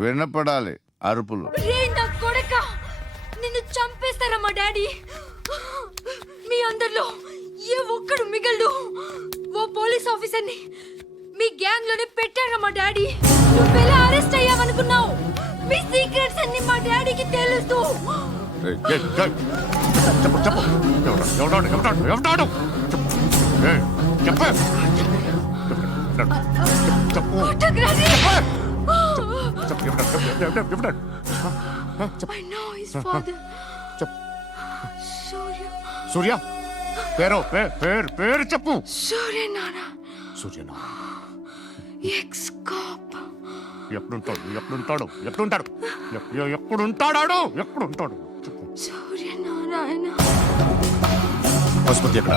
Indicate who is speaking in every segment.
Speaker 1: వినపడాలి అరుపులు.
Speaker 2: నిన్ను చంపేస్తారా మా డాడీ. మీ అందరిలో ఏ ఒక్కడు మిగలడు. ఓ పోలీస్ ఆఫీసర్ని మీ గ్యాంగ్లోనే పెట్టారా మా డాడీ. నువ్వెలా అరెస్ట్ అయ్యావనుకున్నావు? మీ సీక్రెట్స్ అన్ని మా డాడీకి తెలుసు.
Speaker 1: చెప్పు.
Speaker 2: నో హిస్ ఫాదర్
Speaker 1: చెప్పు
Speaker 2: సూర్య
Speaker 1: సూర్య పేరు పేరు పేరు చెప్పు.
Speaker 2: సూర్య నాన్న
Speaker 1: సూర్య
Speaker 2: ఎక్స్ కాప్
Speaker 1: ఎప్పుడుంటాడు? ఎప్పుడుంటాడు? ఎప్పుడుంటాడు? ఎప్- ఎప్పుడుంటాడాడు? ఎప్పుడుంటాడు? చెప్పు.
Speaker 2: సూర్య నారాయణ
Speaker 1: పశుపతి ఎక్కడ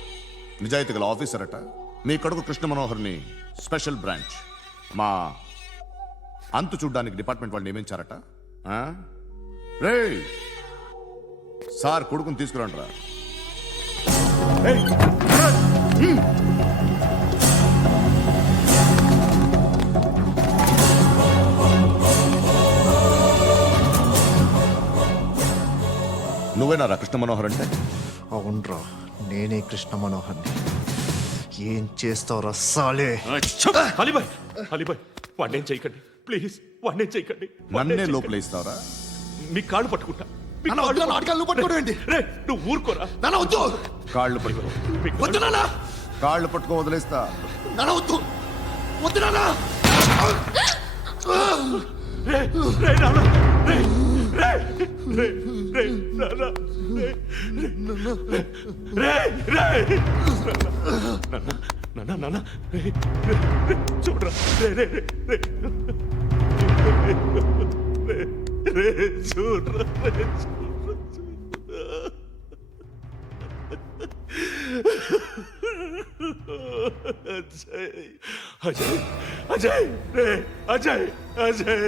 Speaker 1: నిజాయితీ గల ఆఫీసర్ అట మీ కొడుకు కృష్ణ మనోహర్ని స్పెషల్ బ్రాంచ్. మా అంతు చూడ్డానికి డిపార్ట్మెంట్ వాళ్ళు నియమించారట. రే రేయ్! సార్ కొడుకుని తీసుకురండి రా నువ్వేనా రా కృష్ణ మనోహర్ అంటే?
Speaker 3: అవునరా. నేనే కృష్ణ మనోహర్ని. ఏం చేస్తావు రస్సాలే
Speaker 4: అలీబాయ్! అలీబాయ్! వాడినేం చేయకండి. ప్లీజ్ వాడినేం చేయకండి.
Speaker 1: నన్నే లోపల ఇస్తావరా
Speaker 4: మీ కాళ్ళు పట్టుకుంటా. మీ
Speaker 3: నాన్న వద్దు నాన్న, ఆటగాళ్ళు పట్టుకోవడం ఏంటి?
Speaker 4: రే నువ్వు ఊరుకోరా.
Speaker 3: నాన్న వద్దు!
Speaker 1: కాళ్ళు పట్టుకో.
Speaker 4: మీ
Speaker 3: వద్దు నాన్న!
Speaker 1: కాళ్ళు పట్టుకో వదిలేస్తా.
Speaker 3: నాన్న వద్దు! వద్దు నాన్న!
Speaker 4: రే రే నాన్న! రే రే రే రే! నాన్న రే రే రే నాన్న నాన్న నాన్న రే రే రే చూడరా రే రే రే రే రే రే చూడరా రే చూడరా అజయ్ అజయ్ అజయ్ రే Ajay Ajay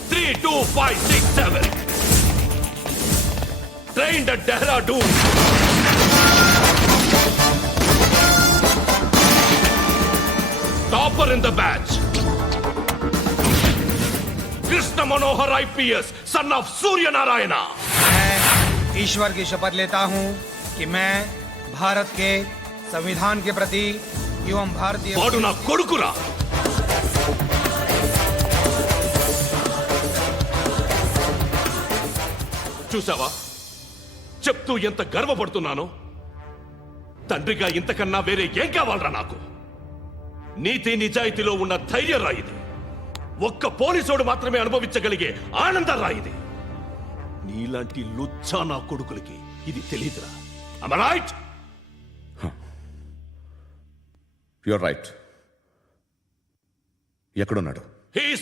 Speaker 4: three two five six seven train at topper in the batch Krishna Manohar IPS son of Surya Narayan
Speaker 5: मैं ईश्वर की शपथ लेता हूँ कि मैं भारत के संविधान के प्रति एवं भारतीय
Speaker 4: చూసావా చెప్తూ ఎంత గర్వపడుతున్నానో? తండ్రిగా ఇంతకన్నా వేరే ఏం కావాలరా నాకు? నీతి నిజాయితీలో ఉన్న ధైర్యం రా ఇది. ఒక్క పోలీసోడు మాత్రమే అనుభవించగలిగే ఆనందం రా ఇది. నీలాంటి లుచ్చా నా కొడుకులకి ఇది తెలియదురా రైట్
Speaker 1: యువర్ రైట్ ఎక్కడున్నాడు?
Speaker 4: He's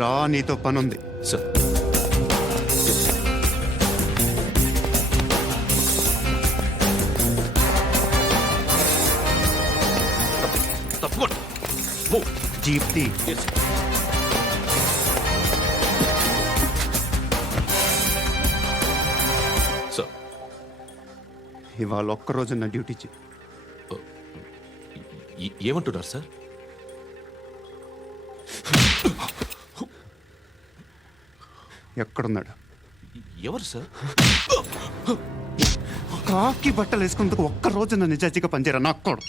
Speaker 6: రా నీతో పని ఉంది
Speaker 4: సార్ తప్పకుండా. Move.
Speaker 6: జీప్తి.
Speaker 4: Yes. సార్
Speaker 6: ఇవాళ ఒక్కరోజు నా డ్యూటీ చేయి.
Speaker 4: ఏమంటున్నారు సార్?
Speaker 6: ఎక్కడున్నాడు?
Speaker 4: ఎవరు సార్?
Speaker 6: కాకి బట్టలు వేసుకున్నందుకు ఒక్క రోజు నా నిజాజీగా పనిచేయరా నాకు కొడు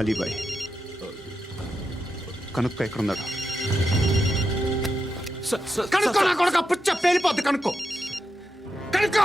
Speaker 6: అలీబాయ్ కనుక్కో ఎక్కడున్నాడు? కనుక్కో నా కొడుకు పుచ్చ పేలిపోద్ది కనుక్కో. కనుక్కో!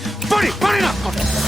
Speaker 6: పడి పడి నా కొడుకు.